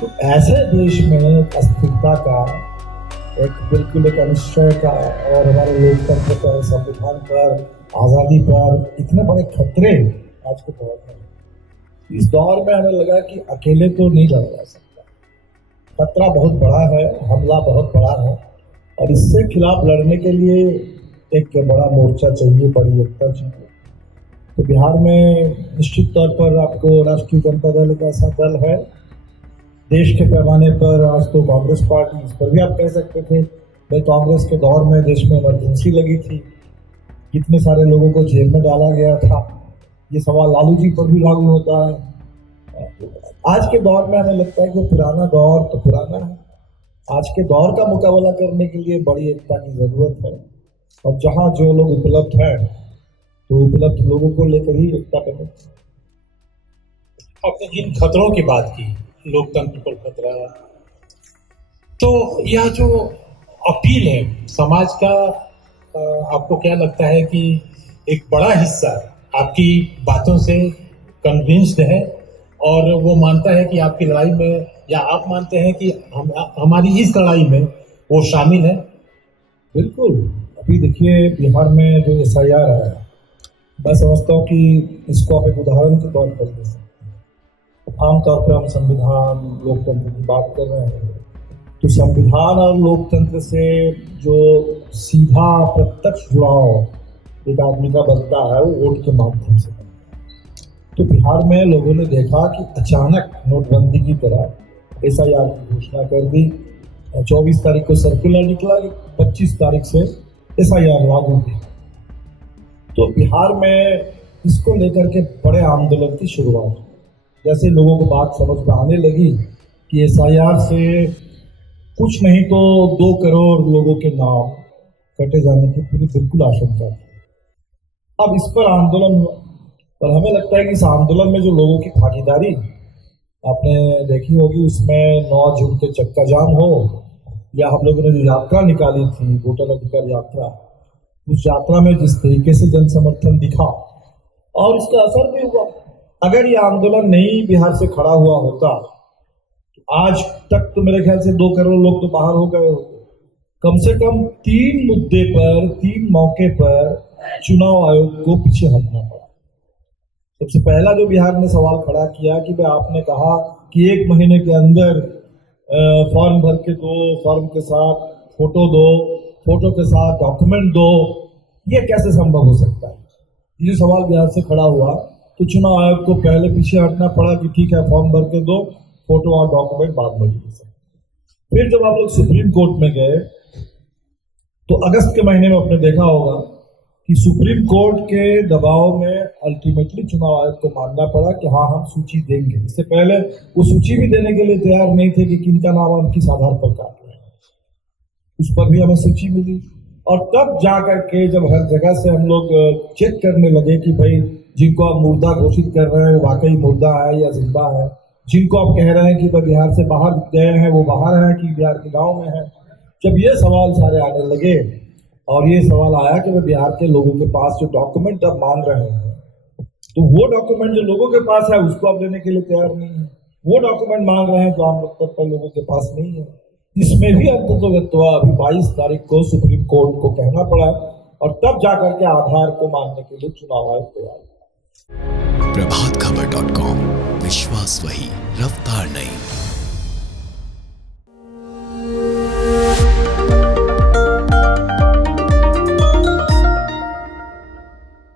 तो ऐसे देश में अस्थिरता का बिल्कुल एक अनिश्चय का और हमारे लोकतंत्र पर, संविधान पर, आज़ादी पर इतने बड़े खतरे आज के दौर में, इस दौर में हमें लगा कि अकेले तो नहीं लड़ा जा सकता। खतरा बहुत बड़ा है, हमला बहुत बड़ा है और इससे खिलाफ लड़ने के लिए एक बड़ा मोर्चा चाहिए, बड़ी एकता चाहिए। तो बिहार में निश्चित तौर पर आपको राष्ट्रीय जनता दल एक ऐसा दल है, देश के पैमाने पर आज तो कांग्रेस पार्टी, इस पर भी आप कह सकते थे भाई कांग्रेस के दौर में देश में इमरजेंसी लगी थी, कितने सारे लोगों को जेल में डाला गया था, ये सवाल लालू जी पर भी लागू होता है। आज के दौर में हमें लगता है कि पुराना दौर तो पुराना है, आज के दौर का मुकाबला करने के लिए बड़ी एकता की जरूरत है और जहां जो लोग उपलब्ध हैं तो उपलब्ध लोगों को लेकर ही एकता करें। आपने जिन खतरों की बात की, लोकतंत्र पर खतरा, तो यह जो अपील है समाज का, आपको क्या लगता है कि एक बड़ा हिस्सा आपकी बातों से कन्विंस्ड है और वो मानता है कि आपकी लड़ाई में, या आप मानते हैं कि हमारी इस लड़ाई में वो शामिल है? बिल्कुल। अभी देखिए बिहार में जो SIR है, मैं समझता हूँ कि इसको आप एक उदाहरण के तौर पर ले सकते हैं। आमतौर पर हम संविधान, लोकतंत्र की बात कर रहे हैं, तो संविधान और लोकतंत्र से जो सीधा प्रत्यक्ष जुड़ाव एक आदमी का बनता है वो वोट के माध्यम से बनता है। तो बिहार में लोगों ने देखा कि अचानक नोटबंदी की तरह SIR की घोषणा कर दी, 24 तारीख को सर्कुलर निकला, 25 तारीख से SIR लागू हुई। तो बिहार में इसको लेकर के बड़े आंदोलन की शुरुआत हुई। जैसे लोगों को बात समझ में आने लगी कि SIR से कुछ नहीं तो 2 करोड़ लोगों के नाम कटे जाने की पूरी बिल्कुल आशंका थी। अब इस पर आंदोलन हुआ और हमें लगता है कि इस आंदोलन में जो लोगों की भागीदारी आपने देखी होगी, उसमें 9 जून के चक्का जाम हो या हम लोगों ने जो यात्रा निकाली थी, वोटर अधिकार यात्रा, उस यात्रा में जिस तरीके से जन समर्थन दिखा और इसका असर भी हुआ। अगर ये आंदोलन नहीं बिहार से खड़ा हुआ होता तो आज तक तो मेरे ख्याल से 2 करोड़ लोग तो बाहर हो गए होते। कम से कम 3 मुद्दे पर, 3 मौके पर चुनाव आयोग को पीछे हटना पड़ा। सबसे पहला जो बिहार ने सवाल खड़ा किया कि भाई आपने कहा कि 1 महीने के अंदर फॉर्म भर के दो, फॉर्म के साथ फोटो दो, फोटो के साथ डॉक्यूमेंट दो, ये कैसे संभव हो सकता है? ये सवाल बिहार से खड़ा हुआ तो चुनाव आयोग को पहले पीछे हटना पड़ा कि ठीक है फॉर्म भर के दो, फोटो और डॉक्यूमेंट बाद में दे सकते। फिर जब आप लोग सुप्रीम कोर्ट में गए तो अगस्त के महीने में आपने देखा होगा कि सुप्रीम कोर्ट के दबाव में अल्टीमेटली चुनाव आयोग को मानना पड़ा कि हाँ हम सूची देंगे। इससे पहले वो सूची भी देने के लिए तैयार नहीं थे कि किनका नाम हम किस आधार पर काट रहे हैं, उस पर भी हमें सूची मिली। और तब जाकर के जब हर जगह से हम लोग चेक करने लगे कि भाई जिनको आप मुर्दा घोषित कर रहे हैं वो वाकई मुर्दा है या जिंदा है, जिनको आप कह रहे हैं कि भाई बिहार से बाहर गए हैं वो बाहर हैं कि बिहार के गांव में है, जब ये सवाल सारे आने लगे और ये सवाल आया कि भाई बिहार के लोगों के पास जो डॉक्यूमेंट आप मांग रहे हैं तो वो डॉक्यूमेंट जो लोगों के पास है उसको आप देने के लिए तैयार नहीं है, वो डॉक्यूमेंट मांग रहे हैं जो आम लोगों के पास नहीं है। इसमें भी अंततः अभी 22 तारीख को सुप्रीम कोर्ट को कहना पड़ा और तब जाकर के आधार को मानने के लिए चुनाव आयोग तैयार। प्रभात खबर.com, विश्वास वही, रफ्तार नहीं।